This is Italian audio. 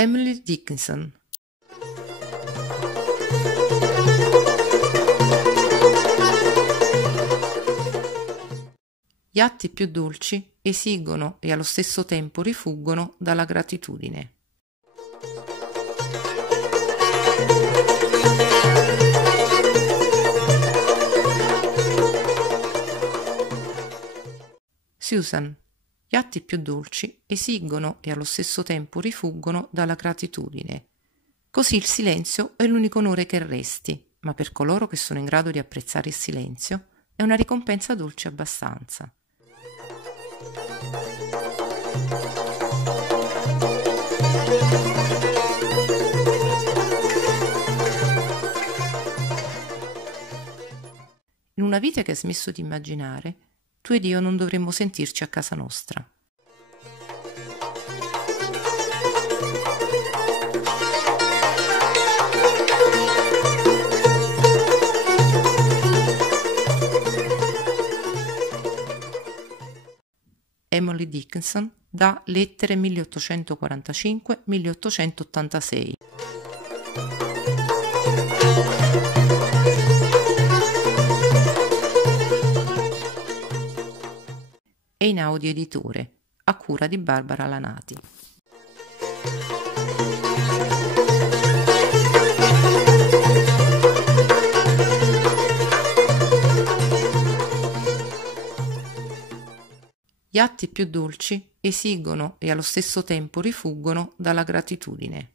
Emily Dickinson. Gli atti più dolci esigono e allo stesso tempo rifuggono dalla gratitudine. Susan. Gli atti più dolci esigono e allo stesso tempo rifuggono dalla gratitudine. Così il silenzio è l'unico onore che resti, ma per coloro che sono in grado di apprezzare il silenzio è una ricompensa dolce abbastanza. In una vita che ha smesso di immaginare, tu ed io non dovremmo sentirci a casa nostra. Emily Dickinson da Lettere 1845-1886. E in audio editore, a cura di Barbara Lanati. Gli atti più dolci esigono e allo stesso tempo rifuggono dalla gratitudine.